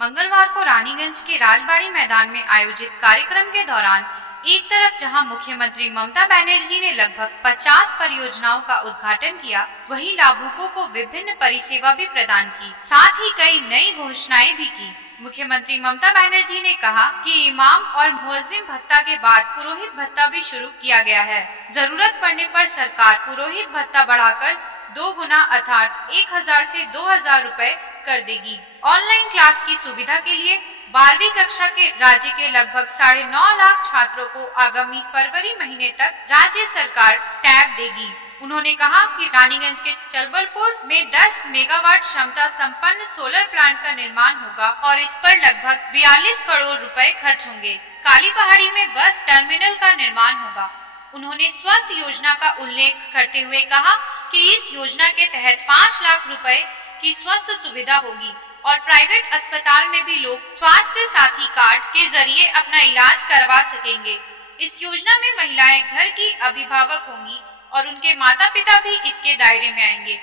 मंगलवार को रानीगंज के राजबाड़ी मैदान में आयोजित कार्यक्रम के दौरान एक तरफ जहां मुख्यमंत्री ममता बनर्जी ने लगभग 50 परियोजनाओं का उद्घाटन किया, वहीं लाभुकों को विभिन्न परिसेवा भी प्रदान की, साथ ही कई नई घोषणाएं भी की। मुख्यमंत्री ममता बनर्जी ने कहा कि इमाम और मुअज्जिन भत्ता के बाद पुरोहित भत्ता भी शुरू किया गया है। जरूरत पड़ने पर सरकार पुरोहित भत्ता बढ़ाकर 2 गुना अर्थात 1000 से 2000 रुपए कर देगी। ऑनलाइन क्लास की सुविधा के लिए 12वीं कक्षा के राज्य के लगभग 9.5 लाख छात्रों को आगामी फरवरी महीने तक राज्य सरकार टैब देगी। उन्होंने कहा कि रानीगंज के चलबलपुर में 10 मेगावाट क्षमता संपन्न सोलर प्लांट का निर्माण होगा और इस पर लगभग 42 करोड़ रुपए खर्च होंगे। काली पहाड़ी में बस टर्मिनल का निर्माण होगा। उन्होंने स्वास्थ्य योजना का उल्लेख करते हुए कहा कि इस योजना के तहत 5 लाख रुपए की स्वास्थ्य सुविधा होगी और प्राइवेट अस्पताल में भी लोग स्वास्थ्य साथी कार्ड के जरिए अपना इलाज करवा सकेंगे। इस योजना में महिलाएं घर की अभिभावक होंगी और उनके माता पिता भी इसके दायरे में आएंगे।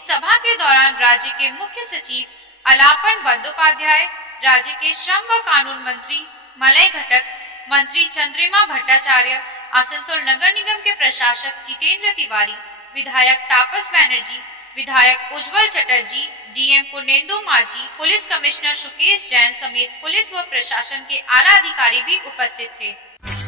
सभा के दौरान राज्य के मुख्य सचिव अलापन बंदोपाध्याय, राज्य के श्रम व कानून मंत्री मलय घटक, मंत्री चंद्रिमा भट्टाचार्य, आसनसोल नगर निगम के प्रशासक जितेंद्र तिवारी, विधायक तापस बैनर्जी, विधायक उज्जवल चटर्जी, डीएम पुर्णेंदु माझी, पुलिस कमिश्नर सुकेश जैन समेत पुलिस व प्रशासन के आला अधिकारी भी उपस्थित थे।